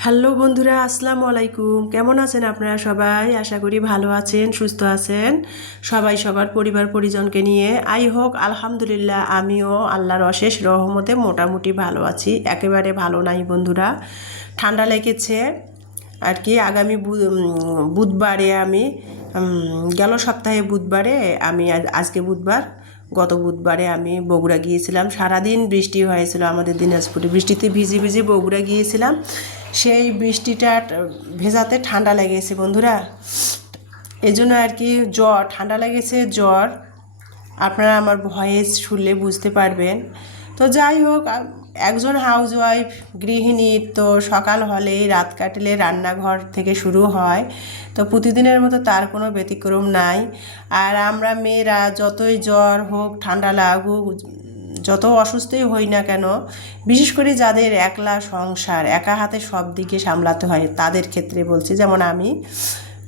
Hello বন্ধুরা, আসসালামু আলাইকুম। কেমন আছেন আপনারা সবাই? আশা করি ভালো আছেন, সুস্থ আছেন। সবাই সবার পরিবার পরিজনকে নিয়ে, আই হোক আলহামদুলিল্লাহ, আমিও আল্লাহর অশেষ রহমতে মোটামুটি ভালো আছি। একেবারে ভালো নাই বন্ধুরা। ঠান্ডা লেগেছে। আর কি, আগামী বুধবারে আমি গেল সপ্তাহে বুধবারে আমি আজ- আজকে বুধবার, গত বুধবারে আমি বগুড়া গিয়েছিলাম। সারাদিন বৃষ্টি হয়েছিল আমাদের দিনাজপুরে। বৃষ্টিতে ভিজে ভিজে বগুড়া গিয়েছিলাম। সেই বৃষ্টিটা ভেজাতে ঠান্ডা লেগেছে বন্ধুরা। এই জন্য আর কি জ্বর, ঠান্ডা লেগেছে জ্বর। আপনারা আমার ভয়েস শুনলে বুঝতে পারবেন। তো যাই হোক একজন হাউস ওয়াইফ গৃহিণী, তো সকাল হলেই রাত কাটলে রান্নাঘর থেকে শুরু হয়। তো প্রতিদিনের মতো তার কোনো ব্যতিক্রম নাই। আর আমরা মেয়েরা যতই জ্বর হোক, ঠান্ডা লাগুক যত অসুস্থই হই না কেন, বিশেষ করে যাদের একলা সংসার, একা হাতে সব দিকে সামলাতে হয়, তাদের ক্ষেত্রে বলছি, যেমন আমি।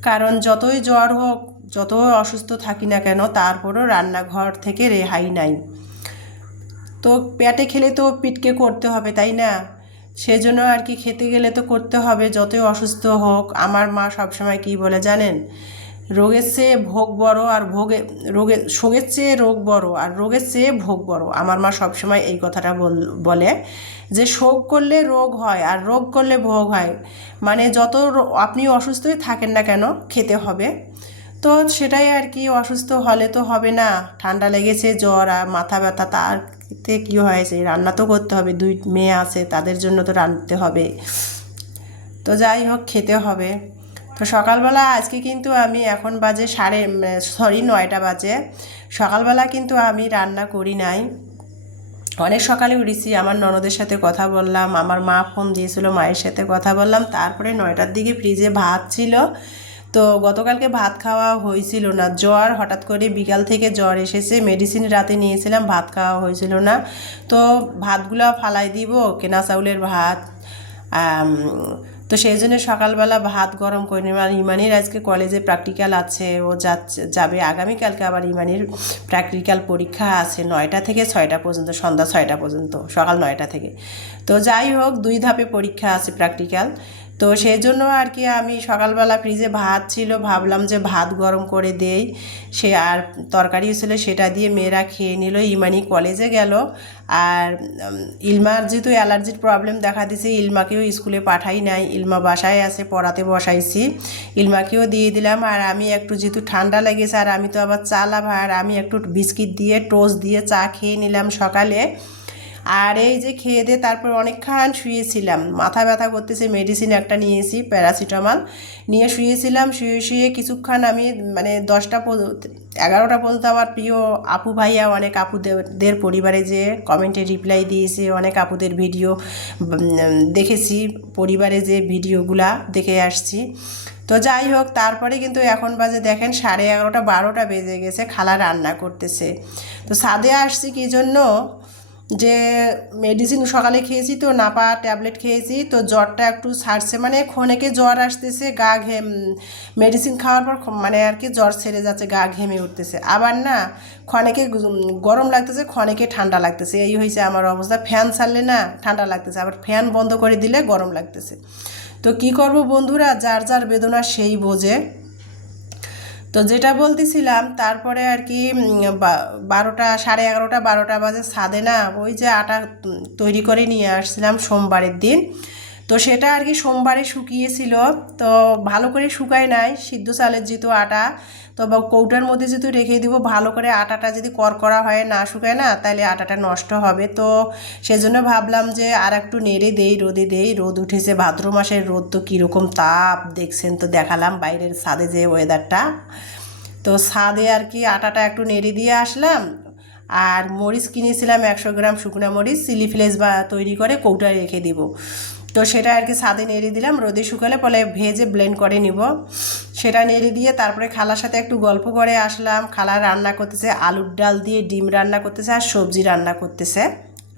কারণ যতই জ্বর হোক যত অসুস্থ থাকি না কেন, তারপরও রান্নাঘর থেকে রেহাই নাই। তো পেটে খেলে তো পিটকে করতে হবে, তাই না? সেজন্য আর কি খেতে গেলে তো করতে হবে, যতই অসুস্থ হোক। আমার মা সবসময় কী বলে জানেন? রোগের চেয়ে ভোগ বড় আর ভোগে রোগের শোকের চেয়ে রোগ বড় আর রোগের চেয়ে ভোগ বড়। আমার মা সবসময় এই কথাটা বল- যে শোক করলে রোগ হয় আর রোগ করলে ভোগ হয়। মানে যত আপনি অসুস্থই থাকেন না কেন, খেতে হবে। তো সেটাই আর কি, অসুস্থ হলে তো হবে না। ঠান্ডা লেগেছে, জ্বর আর মাথা ব্যথা, তারতে কী হয়েছে? রান্না তো করতে হবে, দুই মেয়ে আছে, তাদের জন্য তো রাঁধতে হবে। তো যাই হোক, খেতে হবে। তো সকালবেলা আজকে কিন্তু আমি এখন বাজে সাড়ে সরি নয়টা বাজে। সকালবেলা কিন্তু আমি রান্না করি নাই। অনেক সকালে উঠেছি, আমার ননদের সাথে কথা বললাম, আমার মা ফোন দিয়েছিল, মায়ের সাথে কথা বললাম, তারপরে নয়টার দিকে ফ্রিজে ভাত ছিল। তো গতকালকে ভাত খাওয়া হয়েছিল না, জ্বর, হঠাৎ করে বিকাল থেকে জ্বর এসেছে মেডিসিন রাতে নিয়েছিলাম, ভাত খাওয়া হয়েছিল না। তো ভাতগুলো ফালাই দিব, কেনা চাউলের ভাত তো সেই জন্য সকালবেলা ভাত গরম করে নিলাম। আর ইমানির আজকে কলেজে প্র্যাকটিক্যাল আছে, ও যাচ্ছে, যাবে আগামীকালকে, আবার ইমানির প্র্যাকটিক্যাল পরীক্ষা আছে নয়টা থেকে ছয়টা পর্যন্ত, সন্ধ্যা ছয়টা পর্যন্ত, সকাল নয়টা থেকে। তো যাই হোক, দুই ধাপে পরীক্ষা আছে প্র্যাকটিক্যাল তো সেই জন্য আর কি আমি সকালবেলা ফ্রিজে ভাত ছিল, ভাবলাম যে ভাত গরম করে দেই। সে আর তরকারি ছিল সেটা দিয়ে মেয়েরা খেয়ে নিল, ইমানি কলেজে গেল। আর ইলমার যেহেতু অ্যালার্জির প্রবলেম দেখা দিছে, ইলমাকেও স্কুলে পাঠাই নাই। ইলমা বাসায় আছে, পড়াতে বসাইছি। ইলমাকেও দিয়ে দিলাম। আর আমি একটু যেহেতু ঠান্ডা লেগেছে, আর আমি তো আবার চালা ভাই আর আমি একটু বিস্কিট দিয়ে টোস্ট দিয়ে চা খেয়ে নিলাম সকালে। আর এই যে খেয়ে দিয়ে তারপর অনেকক্ষণ শুয়েছিলাম। মাথা ব্যথা করতেছে মেডিসিন একটা নিয়েছি প্যারাসিটামল নিয়ে শুয়েছিলাম। শুয়ে শুয়ে কিছুক্ষণ আমি মানে দশটা পর্যন্ত, এগারোটা পর্যন্ত আমার প্রিয় আপু ভাইয়া, অনেক আপুদের পরিবারে যে কমেন্টে রিপ্লাই দিয়েছে, অনেক আপুদের ভিডিও দেখেছি, পরিবারে যে ভিডিওগুলা দেখে আসছি। তো যাই হোক, তারপরে কিন্তু এখন বাজে দেখেন সাড়ে এগারোটা, বারোটা বেজে গেছে, খালা রান্না করতেছে। তো সাদে আসছি কী জন্য? যে মেডিসিন সকালে খেয়েছি তো, নাপা ট্যাবলেট খেয়েছি তো, জ্বরটা একটু ছাড়ছে। মানে ক্ষণেকে জ্বর আসতেছে, গা ঘেম মেডিসিন খাওয়ার পর মানে আর কি জ্বর ছেড়ে যাচ্ছে, গা ঘেমে উঠতেছে। আবার না, ক্ষণেকে গরম লাগতেছে, ক্ষণেকে ঠান্ডা লাগতেছে। এই হয়েছে আমার অবস্থা। ফ্যান ছাড়লে না ঠান্ডা লাগতেছে, আবার ফ্যান বন্ধ করে দিলে গরম লাগতেছে। তো কি করব বন্ধুরা? যার যার বেদনা সেই বোঝে। তো যেটা বলতেছিলাম, তারপরে আর কি বারোটা, সাড়ে এগারোটা, বারোটা বাজে ছাদে না, ওই যে আটা তৈরি করে নিয়ে আসছিলাম সোমবারের দিন। তো সেটা আর কি সোমবারে শুকিয়েছিল, তো ভালো করে শুকায় নাই সিদ্ধ চালের যেহেতু আটা, তো বা কৌটার মধ্যে যেহেতু রেখে দিব, ভালো করে আটাটা যদি করকরা হয়, না শুকায় না, তাহলে আটাটা নষ্ট হবে। তো সেজন্য ভাবলাম যে আর একটু নেড়ে দেই, রোদে দেই, রোদ উঠেছে, ভাদ্র মাসের রোদ তো কীরকম তাপ দেখছেন তো দেখালাম বাইরের ছাদে যে ওয়েদারটা তো ছাদে আর কি আটাটা একটু নেড়ে দিয়ে আসলাম, আর মরিচ কিনেছিলাম একশো গ্রাম শুকনো মরিচ চিলি ফ্লেস বা তৈরি করে কৌটায় রেখে দিব। তো সেটা আর কি ছাদে নেড়ে দিলাম, রোদে শুকালে পরে ভেজে ব্লেন্ড করে নিব। সেটা নেড়ে দিয়ে তারপরে খালার সাথে একটু গল্প করে আসলাম। খালা রান্না করতেছে, আলুর ডাল দিয়ে ডিম রান্না করতেছে আর সবজি রান্না করতেছে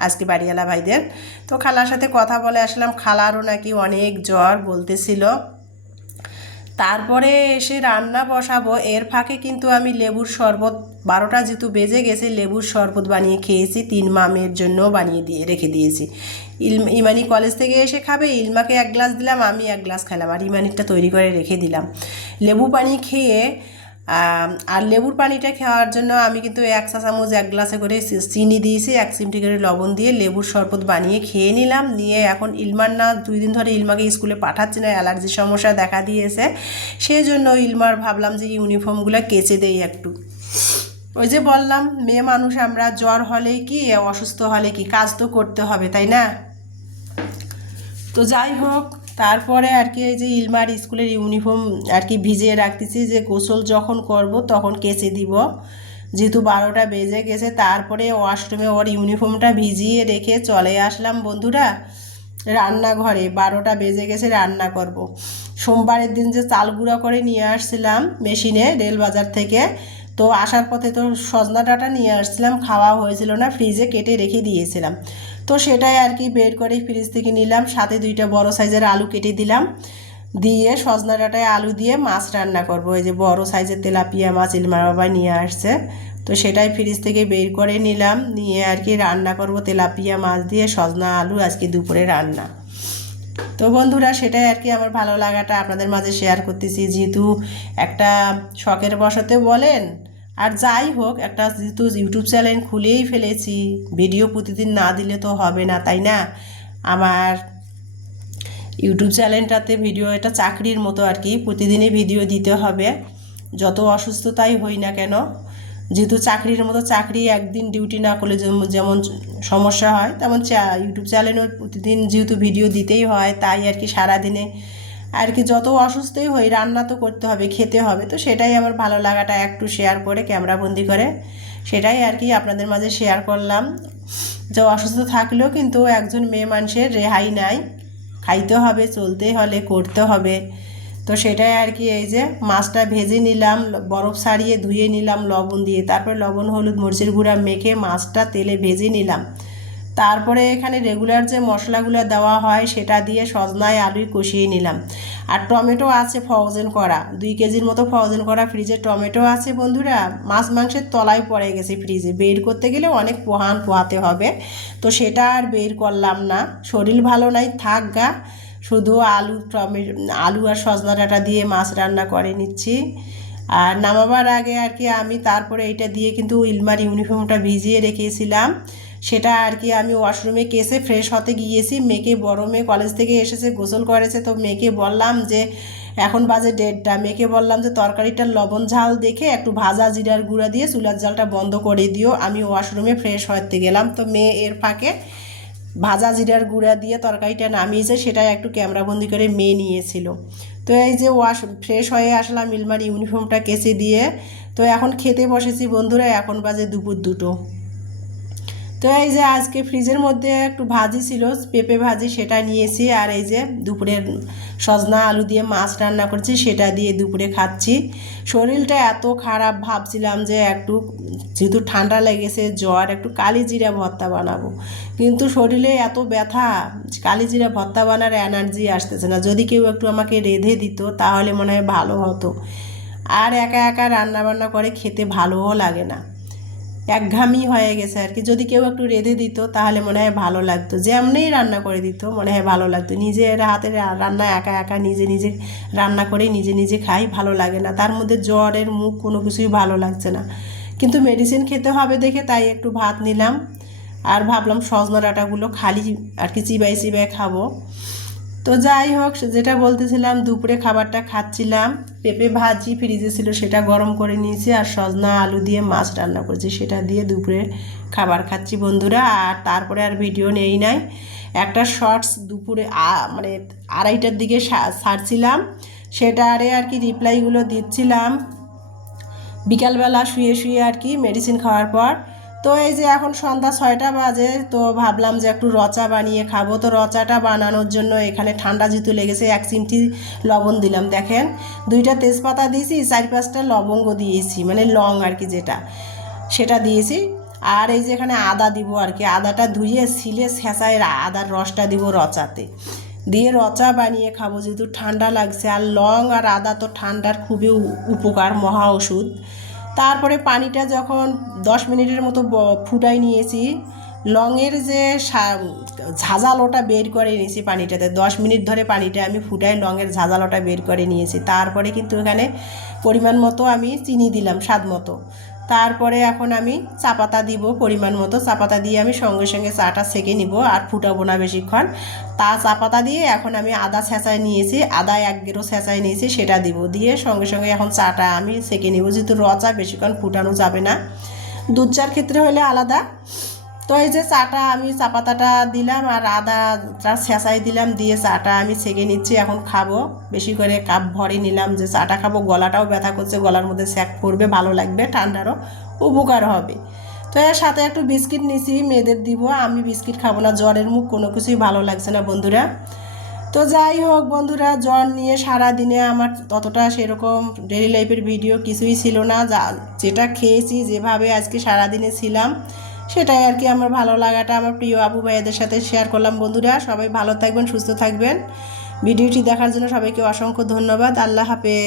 আজকে বাড়িওয়ালা ভাইদের। তো খালার সাথে কথা বলে আসলাম, খালারও নাকি অনেক জ্বর বলতেছিল। তারপরে এসে রান্না বসাবো। এর ফাঁকে কিন্তু আমি লেবুর শরবত, বারোটা যেহেতু বেজে গেছে, লেবুর শরবত বানিয়ে খেয়েছি, তিন মামের জন্য বানিয়ে দিয়ে, রেখে দিয়েছি। ইল ইমানি কলেজ থেকে এসে খাবে, ইলমাকে এক গ্লাস দিলাম, আমি এক গ্লাস খেলাম আর ইমানিটা তৈরি করে রেখে দিলাম। লেবু পানি খেয়ে আর লেবুর পানিটা খাওয়ার জন্য আমি কিন্তু এক চা চামচ, এক গ্লাসে করে চিনি দিয়েছি, এক চিমটি করে লবণ দিয়ে লেবুর শরবত বানিয়ে খেয়ে নিলাম। নিয়ে এখন ইলমার না, দুই দিন ধরে ইলমাকে স্কুলে পাঠাচ্ছি না অ্যালার্জির সমস্যা দেখা দিয়েছে। সেই জন্য ইলমার ভাবলাম যে ইউনিফর্মগুলো কেচে দেই একটু। ওই যে বললাম, মেয়ে মানুষ আমরা, জ্বর হলে কি, অসুস্থ হলে কি? কাজ তো করতে হবে, তাই না? তো যাই হোক তারপরে আর কি এই যে ইলমার স্কুলের ইউনিফর্ম আর কি ভিজিয়ে রাখতেছি যে গোসল যখন করব তখন কেচে দিব যেহেতু বারোটা বেজে গেছে, তারপরে ওয়াশরুমে ওর ইউনিফর্মটা ভিজিয়ে রেখে চলে আসলাম বন্ধুরা রান্নাঘরে বারোটা বেজে গেছে, রান্না করব। সোমবারের দিন যে চাল গুঁড়া করে নিয়ে আসছিলাম মেশিনে রেল বাজার থেকে তো আসার পথে তো সজনা ডাটা নিয়ে আসছিলাম, খাওয়া হয়েছিল না ফ্রিজে কেটে রেখে দিয়েছিলাম। তো সেটাই আর কি বের করে ফ্রিজ থেকে নিলাম, সাথে দুইটা বড় সাইজের আলু কেটে দিলাম। দিয়ে সজনা ডাঁটায় আলু দিয়ে মাছ রান্না করব। এই যে বড় সাইজের তেলাপিয়া মাছ ইলমার বাবা নিয়ে আসছে। তো সেটাই ফ্রিজ থেকে বের করে নিলাম, নিয়ে আর কি রান্না করব তেলাপিয়া মাছ দিয়ে সজনা আলু, আজকে দুপুরে রান্না। তো বন্ধুরা, সেটাই আর কি আমার ভালো লাগাটা আপনাদের মাঝে শেয়ার করতেছি। যেহেতু একটা শখের বসাতে বলেন, আর যাই হোক, একটা যেহেতু ইউটিউব চ্যানেল খুলেই ফেলেছি ভিডিও প্রতিদিন না দিলে তো হবে না, তাই না? আমার ইউটিউব চ্যানেলটাতে ভিডিও এটা চাকরির মতো আর কি, প্রতিদিনই ভিডিও দিতে হবে। যত অসুস্থতাই হই না কেন যেহেতু চাকরির মতো চাকরি একদিন ডিউটি না করলে যেমন সমস্যা হয়, তেমন চা- ইউটিউব চ্যানেলেও প্রতিদিন যেহেতু ভিডিও দিতেই হয়, তাই আর কি সারাদিনে আর কি যত অসুস্থই হই, রান্না তো করতে হবে, খেতে হবে, তো সেটাই আমার ভালো লাগাটা। একটু শেয়ার করে ক্যামেরাবন্দি করে, সেটাই আর কি আপনাদের মাঝে শেয়ার করলাম। যে অসুস্থ থাকলেও কিন্তু একজন মেয়ে মানুষের রেহাই নাই। খাইতে হবে, চলতে হলে, করতে হবে। তো সেটাই আর কি, এই যে মাছটা ভেজে নিলাম, বরফ ছাড়িয়ে ধুয়ে নিলাম, লবণ দিয়ে। তারপরে লবণ, হলুদ, মরিচের গুঁড়া মেখে মাছটা তেলে ভেজে নিলাম। তারপরে এখানে রেগুলার যে মশলাগুলো দেওয়া হয় সেটা দিয়ে সজনায় আলুই কষিয়ে নিলাম। আর টমেটো আছে ফ্রোজেন করা। দুই কেজির মতো ফ্রোজেন করা ফ্রিজে টমেটো আছে বন্ধুরা, মাছ মাংসের তলায় পড়ে গেছে ফ্রিজে বের করতে গেলে অনেক পোহান পোহাতে হবে। তো সেটা আর বের করলাম না। শরীর ভালো নাই, থাক গা। শুধু আলু, টমেটো, আলু আর সজনা ডাঁটা দিয়ে মাছ রান্না করে নিচ্ছি। আর নামাবার আগে আর কি আমি তারপরে এইটা দিয়ে কিন্তু ইলমার ইউনিফর্মটা ভিজিয়ে রেখেছিলাম। সেটা আর কি আমি ওয়াশরুমে কেসে ফ্রেশ হতে গিয়েছি। মেয়েকে বড় মেয়ে কলেজ থেকে এসেছে, গোসল করেছে। তো মেয়েকে বললাম যে, এখন বাজে দেড়টা। মেয়েকে বললাম যে, তরকারিটার লবণ ঝাল দেখে একটু ভাজা জিরার গুঁড়া দিয়ে চুলার জালটা বন্ধ করে দিও। আমি ওয়াশরুমে ফ্রেশ হতে গেলাম। তো মেয়ে এর ফাঁকে ভাজা জিরার গুঁড়া দিয়ে তরকারিটা নামিয়েছে সেটা একটু ক্যামেরাবন্দি করে মেয়ে নিয়েছিল। তো এই যে ওয়াশ, ফ্রেশ হয়ে আসলাম মিলমার ইউনিফর্মটা কেচে দিয়ে। তো এখন খেতে বসেছি বন্ধুরা, এখন বাজে দুপুর দুটো। তো এই যে আজকে ফ্রিজের মধ্যে একটু ভাজি ছিল, পেঁপে ভাজি সেটা নিয়েছি আর এই যে দুপুরের সজনা আলু দিয়ে মাছ রান্না করছি সেটা দিয়ে দুপুরে খাচ্ছি। শরীরটা এত খারাপ ভাবছিলাম যে একটু যেহেতু ঠান্ডা লেগেছে, জ্বর, একটু কালি জিরা ভর্তা বানাবো। কিন্তু শরীরে এত ব্যথা কালি জিরা ভর্তা বানার এনার্জি আসতেছে না। যদি কেউ একটু আমাকে রেঁধে দিত তাহলে মনে হয় ভালো হতো। আর একা একা রান্না বান্না করে খেতে ভালোও লাগে না। একঘামি হয়ে গেছে আর কি। যদি কেউ একটু রেঁধে দিত, তাহলে মনে হয় ভালো লাগতো। যেমনিই রান্না করে দিত, মনে হয় ভালো লাগতো। নিজের হাতে রান্না একা একা নিজে নিজে রান্না করে নিজে নিজে খাই, ভালো লাগে না। তার মধ্যে জ্বরের মুখ কোনো কিছুই ভালো লাগছে না। কিন্তু মেডিসিন খেতে হবে দেখে তাই একটু ভাত নিলাম। আর ভাবলাম সজনা ডাঁটাগুলো খালি আর কি চিবাই চিবাই খাব। তো যাই হোক, যেটা বলতেছিলাম, দুপুরে খাবারটা খাচ্ছিলাম। পেঁপে ভাজি ফ্রিজে ছিল, সেটা গরম করে নিয়েছি আর সজনা আলু দিয়ে মাছ রান্না করেছি, সেটা দিয়ে দুপুরে খাবার খাচ্ছি বন্ধুরা। আর তারপরে আর ভিডিও নেই নাই। একটা শর্টস দুপুরে মানে আড়াইটার দিকে সা- ছাড়ছিলাম সেটা আরে আর কি রিপ্লাইগুলো দিচ্ছিলাম। বিকালবেলা শুয়ে শুয়ে আর কি মেডিসিন খাওয়ার পর তো এই যে এখন সন্ধ্যা ছয়টা বাজে, তো ভাবলাম যে একটু রচা বানিয়ে খাব। তো রচাটা বানানোর জন্য এখানে ঠান্ডা যেহেতু লেগেছে, এক চিমটি লবণ দিলাম। দেখেন, দুইটা তেজপাতা দিয়েছি, চার পাঁচটা লবঙ্গ দিয়েছি মানে লং আর কি যেটা, সেটা দিয়েছি। আর এই যে এখানে আদা দিব আর কি, আদাটা ধুয়ে, ছিলে ছেঁচায় আদার রসটা দিব রচাতে। দিয়ে রচা বানিয়ে খাব, যেহেতু ঠান্ডা লাগছে। আর লং আর আদা তো ঠান্ডার খুবই উপকার, মহা ওষুধ। তারপরে পানিটা যখন দশ মিনিটের মতো ফুটাই নিয়েছি, লংয়ের যে ঝাঁঝালোটা বের করে নিয়েছি পানিটাতে, দশ মিনিট ধরে পানিটা আমি ফুটাই লংয়ের ঝাঁঝালোটা বের করে নিয়েছি। তারপরে কিন্তু এখানে পরিমাণ মতো আমি চিনি দিলাম, স্বাদ মতো। তারপরে এখন আমি চা পাতা দিব, পরিমাণ মতো চা পাতা দিয়ে আমি সঙ্গে সঙ্গে চাটা সেঁকে নিব আর ফুটাবো না বেশিক্ষণ। তা চা পাতা দিয়ে এখন আমি আদা ছেঁচায় নিয়েছি, আদা এক গেরো ছেঁচায় নিয়েছি, সেটা দিব। দিয়ে সঙ্গে সঙ্গে এখন চাটা আমি সেঁকে নিব, যেহেতু র চা বেশিক্ষণ ফুটানো যাবে না। দুধ চার ক্ষেত্রে হলে আলাদা। তো এই যে চাটা আমি, চা পাতাটা দিলাম আর আদাটা ছেঁচাই দিলাম, দিয়ে চাটা আমি ছেঁকে নিচ্ছি, এখন খাব। বেশি করে কাপ ভরে নিলাম যে চাটা খাব, গলাটাও ব্যথা করছে, গলার মধ্যে স্যাক পড়বে, ভালো লাগবে, ঠান্ডারও উপকার হবে। তো এর সাথে একটু বিস্কিট নিছি, মেয়েদের দিব, আমি বিস্কিট খাব না, জ্বরের মুখ, কোনো কিছুই ভালো লাগছে না, বন্ধুরা। তো যাই হোক বন্ধুরা, জ্বর নিয়ে সারা দিনে আমার ততটা সেরকম ডেলি লাইফের ভিডিও কিছুই ছিল না, যা যেটা খেয়েছি, যেভাবে আজকে সারা দিনে ছিলাম সেটাই আর কি আমার ভালো লাগাটা। আমার প্রিয় আবু ভাইয়াদের সাথে শেয়ার করলাম। বন্ধুরা, সবাই ভালো থাকবেন, সুস্থ থাকবেন। ভিডিওটি দেখার জন্য সবাইকে অসংখ্য ধন্যবাদ। আল্লাহ হাফেজ।